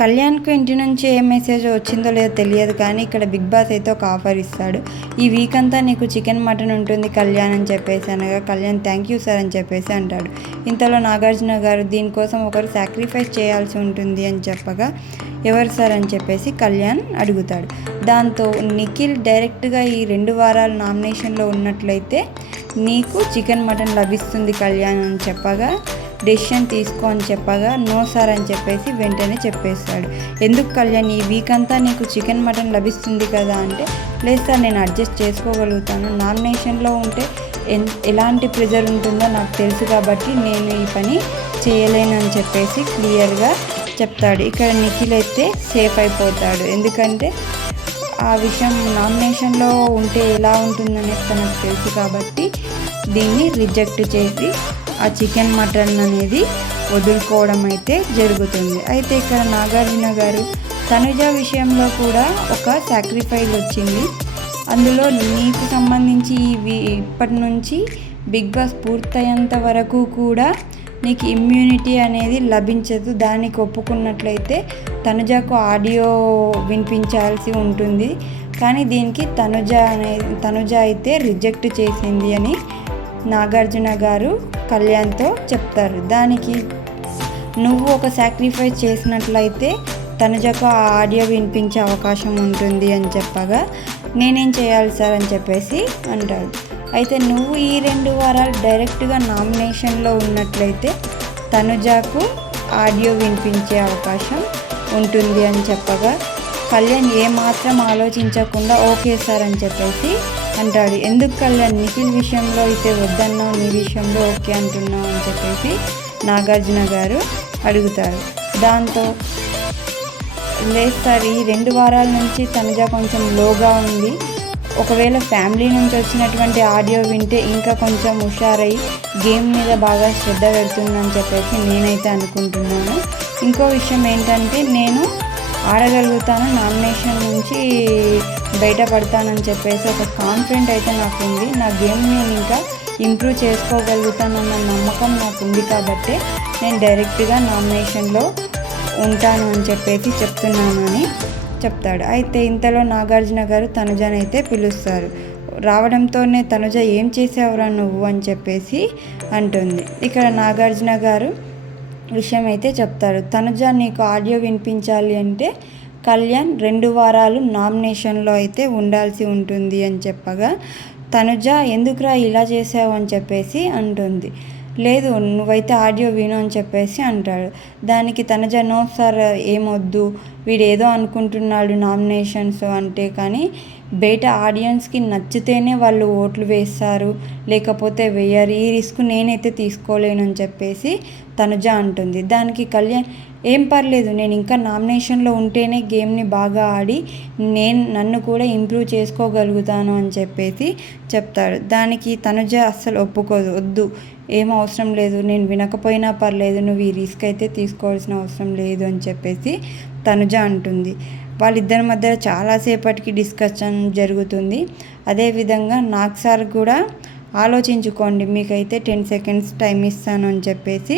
కళ్యాణ్కు ఇంటి నుంచి ఏ మెసేజ్ వచ్చిందో లేదో తెలియదు కానీ ఇక్కడ బిగ్ బాస్ అయితే ఒక ఆఫర్ ఇస్తాడు. ఈ వీక్ అంతా నీకు చికెన్ మటన్ ఉంటుంది కళ్యాణ్ అని చెప్పేసి అనగా కళ్యాణ్ థ్యాంక్ యూ సార్ అని చెప్పేసి అంటాడు. ఇంతలో నాగార్జున గారు దీనికోసం ఒకరు సాక్రిఫైస్ చేయాల్సి ఉంటుంది అని చెప్పగా ఎవరు సార్ అని చెప్పేసి కళ్యాణ్ అడుగుతాడు. దాంతో నిఖిల్ డైరెక్ట్గా ఈ రెండు వారాలు నామినేషన్లో ఉన్నట్లయితే నీకు చికెన్ మటన్ లభిస్తుంది కళ్యాణ్ అని చెప్పగా డెసిషన్ తీసుకో అని చెప్పగా నో సార్ అని చెప్పేసి వెంటనే చెప్పేస్తాడు. ఎందుకు కళ్యాణ్ ఈ వీక్ అంతా నీకు చికెన్ మటన్ లభిస్తుంది కదా అంటే లేదు సార్ నేను అడ్జస్ట్ చేసుకోగలుగుతాను. నామినేషన్లో ఉంటే ఎన్ ఎలాంటి ప్రెజర్ ఉంటుందో నాకు తెలుసు కాబట్టి నేను ఈ పని చేయలేనని చెప్పేసి క్లియర్గా చెప్తాడు. ఇక్కడ నిఖిల్ అయితే సేఫ్ అయిపోతాడు. ఎందుకంటే ఆ విషయం నామినేషన్లో ఉంటే ఎలా ఉంటుందనేది తనకు తెలుసు కాబట్టి దీన్ని రిజెక్ట్ చేసి ఆ చికెన్ మటన్ అనేది వదులుకోవడం అయితే జరుగుతుంది. అయితే ఇక్కడ నాగార్జున గారు తనుజ విషయంలో కూడా ఒక సాక్రిఫైస్ వచ్చింది. అందులో నీకు సంబంధించి ఇవి ఇప్పటి నుంచి బిగ్ బాస్ పూర్తయ్యేంత వరకు కూడా నీకు ఇమ్యూనిటీ అనేది లభించదు. దానికి ఒప్పుకున్నట్లయితే తనుజకు ఆడియో వినిపించాల్సి ఉంటుంది. కానీ దీనికి తనుజ అనేది తనుజ అయితే రిజెక్ట్ చేసింది అని నాగార్జున గారు కళ్యాణ్తో చెప్తారు. దానికి నువ్వు ఒక సాక్రిఫైస్ చేసినట్లయితే తనుజకు ఆ ఆడియో వినిపించే అవకాశం ఉంటుంది అని చెప్పగా నేనేం చేయాలి సార్ అని చెప్పేసి అంటాడు. అయితే నువ్వు ఈ రెండు వారాలు డైరెక్ట్గా నామినేషన్లో ఉన్నట్లయితే తనుజాకు ఆడియో వినిపించే అవకాశం ఉంటుంది అని చెప్పగా కళ్యాణ్ ఏమాత్రం ఆలోచించకుండా ఓకే సార్ అని చెప్పేసి అంటాడు. ఎందుకు కళ్యాణ్ నిఖిల్ విషయంలో అయితే వద్దన్నావు? నీ విషయంలో ఓకే అంటున్నావు? అని చెప్పేసి నాగార్జున గారు అడుగుతారు. దాంతో లేదు సార్ ఈ రెండు వారాల నుంచి తనుజ కొంచెం లోగా ఉంది. ఒకవేళ ఫ్యామిలీ నుంచి వచ్చినటువంటి ఆడియో వింటే ఇంకా కొంచెం హుషారై గేమ్ మీద బాగా శ్రద్ధ పెడుతుందని చెప్పేసి నేనైతే అనుకుంటున్నాను. ఇంకో విషయం ఏంటంటే నేను ఆడగలుగుతాను. నామినేషన్ నుంచి బయటపడతానని చెప్పేసి ఒక కాన్ఫిడెంట్ అయితే నాకు ఉంది నా గేమ్ నేను ఇంకా ఇంప్రూవ్ చేసుకోగలుగుతానన్న నమ్మకం నాకు ఉంది కాబట్టి నేను డైరెక్ట్గా నామినేషన్లో ఉంటాను అని చెప్పేసి చెప్తున్నాను అని చెప్తాడు. అయితే ఇంతలో నాగార్జున గారు తనుజని అయితే పిలుస్తారు. రావడంతోనే తనుజ ఏం చేసావురా నువ్వు అని చెప్పేసి అంటుంది. ఇక్కడ నాగార్జున గారు విషయం అయితే చెప్తారు. తనుజ నీకు ఆడియో వినిపించాలి అంటే కళ్యాణ్ రెండు వారాలు నామినేషన్లో అయితే ఉండాల్సి ఉంటుంది అని చెప్పగా తనుజ ఎందుకురా ఇలా చేసావు అని చెప్పేసి అంటుంది. లేదు నువ్వైతే ఆడియో విను అని చెప్పేసి అంటాడు. దానికి తనజ నో సార్ ఏమొద్దు. వీడు ఏదో అనుకుంటున్నాడు నామినేషన్స్ అంటే కానీ బయట ఆడియన్స్కి నచ్చితేనే వాళ్ళు ఓట్లు వేస్తారు. లేకపోతే వేయరు ఈ రిస్క్ నేనైతే తీసుకోలేను అని చెప్పేసి తనుజ అంటుంది. దానికి కళ్యాణ్ ఏం పర్లేదు నేను ఇంకా నామినేషన్లో ఉంటేనే గేమ్ని బాగా ఆడి నేను నన్ను కూడా ఇంప్రూవ్ చేసుకోగలుగుతాను అని చెప్పేసి చెప్తాడు దానికి తనుజ అస్సలు ఒప్పుకోదు. వద్దు ఏం అవసరం లేదు. నేను వినకపోయినా పర్లేదు నువ్వు ఈ రిస్క్ అయితే తీసుకోవాల్సిన అవసరం లేదు అని చెప్పేసి తనుజ అంటుంది. వాళ్ళిద్దరి మధ్య చాలాసేపటికి డిస్కషన్ జరుగుతుంది. అదేవిధంగా నాకు సార్ కూడా ఆలోచించుకోండి మీకైతే టెన్ సెకండ్స్ టైం ఇస్తాను అని చెప్పేసి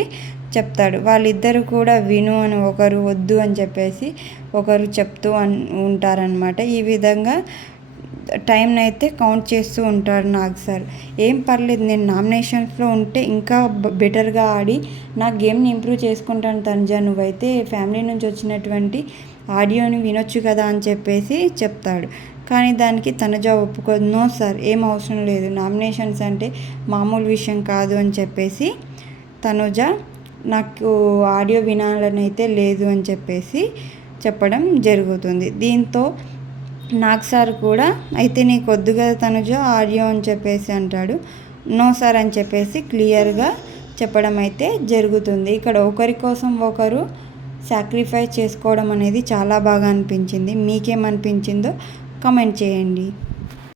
చెప్తాడు. వాళ్ళిద్దరు కూడా విను అని ఒకరు వద్దు అని చెప్పేసి ఒకరు చెప్తూ ఉంటారనమాట ఈ విధంగా టైంని అయితే కౌంట్ చేస్తూ ఉంటారు నాకు సార్. ఏం పర్లేదు నేను నామినేషన్స్లో ఉంటే ఇంకా బెటర్గా ఆడి నా గేమ్ని ఇంప్రూవ్ చేసుకుంటాను తనుజ నువ్వైతే ఫ్యామిలీ నుంచి వచ్చినటువంటి ఆడియోని వినొచ్చు కదా అని చెప్పేసి చెప్తాడు. కానీ దానికి తనుజా ఒప్పుకోదు. నో సార్ ఏం అవసరం లేదు. నామినేషన్స్ అంటే మామూలు విషయం కాదు అని చెప్పేసి తనుజ నాకు ఆడియో వినాలని అయితే లేదు అని చెప్పేసి చెప్పడం జరుగుతుంది. దీంతో నాకు సార్ కూడా అయితే నీకు వద్దు కదా తనుజ ఆడియో అని చెప్పేసి అంటాడు. నో సార్ అని చెప్పేసి క్లియర్గా చెప్పడం అయితే జరుగుతుంది. ఇక్కడ ఒకరి కోసం ఒకరు సాక్రిఫైస్ చేసుకోవడం అనేది చాలా బాగా అనిపించింది. మీకేమనిపించిందో కమెంట్ చేయండి.